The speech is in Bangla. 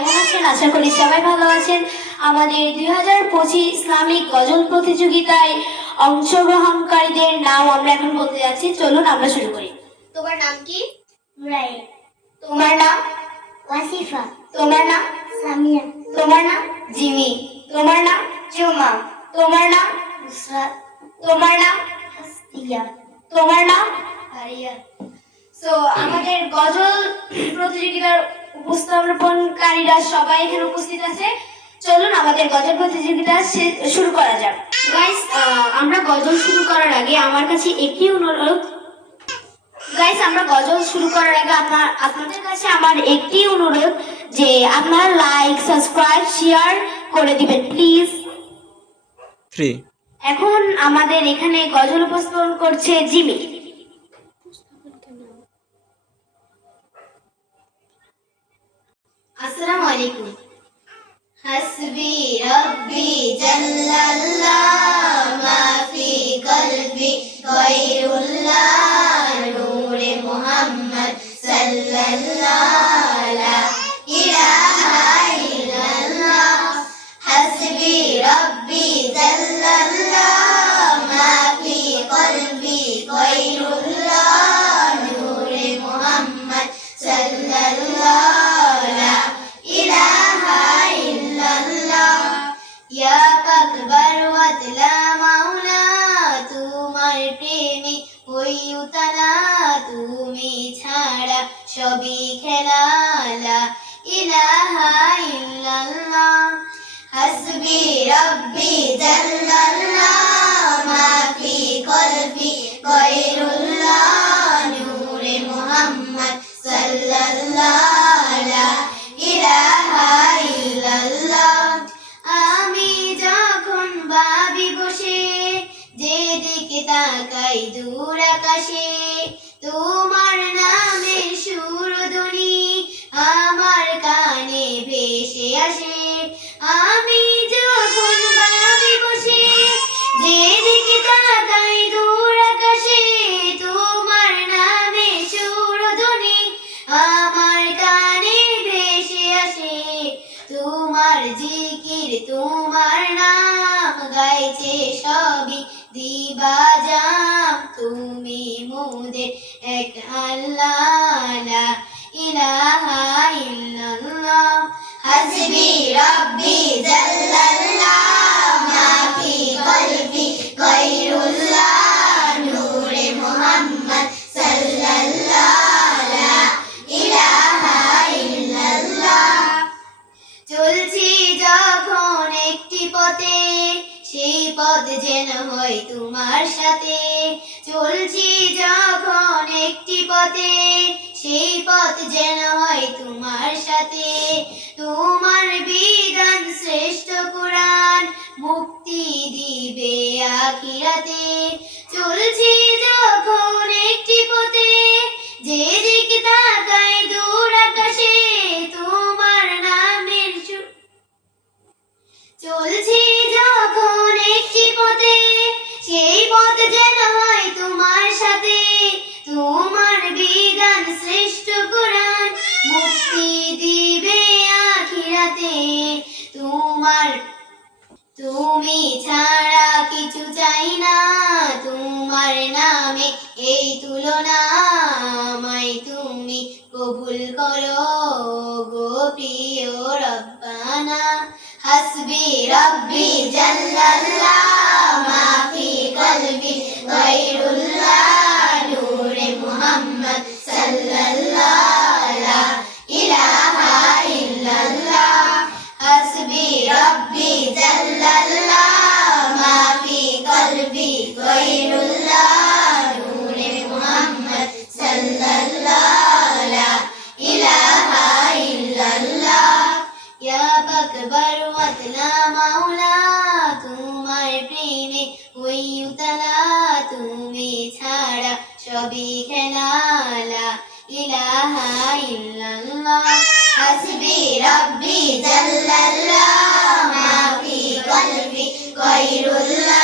কেমন আছেন? আশা করি সবাই ভালো আছেন। আমাদের দুই হাজার পঁচিশ ইসলামিক গজল প্রতিযোগিতায় অংশগ্রহণকারীদের নাম আমরা এখন বলতে যাচ্ছি। চলুন আমরা শুরু করি। তোমার নাম কি? তোমার নাম? ওয়াসিফা। তোমার নাম? সামিয়া। তোমার নাম? জিমি। তোমার নাম? জুমা। তোমার নাম? নুসরাত। তোমার নাম? হাসতিয়া। তোমার নাম? আরিয়া। সো আমাদের গজল প্রতিযোগিতার উপস্থাপনকারীরা সবাই এখানে উপস্থিত আছে। চলুন আমাদের গজল প্রতিযোগিতা শুরু করা যাক। গাইস আমরা গজল শুরু করার আগে আমার কাছে একটি অনুরোধ। গাইস আমরা গজল শুরু করার আগে আপনার আপনাদের কাছে আমার একটি অনুরোধ যে আপনারা লাইক সাবস্ক্রাইব শেয়ার করে দিবেন প্লিজ থ্রি এখন আমাদের এখানে গজল উপস্থাপন করছে জিমি। আসসালামু আলাইকুম। হাসবি রব্বি জাল্লাল্লাহ মা ফি কলবি গায়রুল্লাহ নূরে মুহাম্মদ সাল্লাল্লাহ। প্রেমে ওই উতালা তুমি ছাড়া সবই খেলালা। ইলাহা ইল্লাল্লাহ, হাসবি রব্বি জাল্লাল্লাহ মা ফি কলবি গায়রুল্লাহ নূরে মুহাম্মদ সাল্লাল্লাহ। তাকাই দূর তোমার সুরধ্বনি আমার কানে ভেসে আসে। আমি যখন ভাবি বসে তাকাই দূর আকাশে তোমার নামে আমার কানে ভেসে আসে। তোমার জিকির, তোমার নাম গাইছে সবই দিবা জাম তুমি মুদের এক আল্লাহ ইলাহা ইল্লাল্লাহ হাসবি রব্বি তোমার সাথে চলছি যখন একটি পথে সেই পথ যেন হয় তোমার সাথে। তোমার বিধান তোমার, তুমি ছাড়া কিছু চাই না। তোমার নামে এই তুলনা আমায় তুমি কবুল করো গো প্রিয় রব্বানা। হাসবি রব্বি জাল্লাল্লাহ। প্রেমে ওই উতলা তুমি ছাড়া সবই খেলালা। ইলাহা ইল্লাল্লাহ, হাসবি রব্বি জাল্লাল্লাহ মা কলবি গায়রুল্লাহ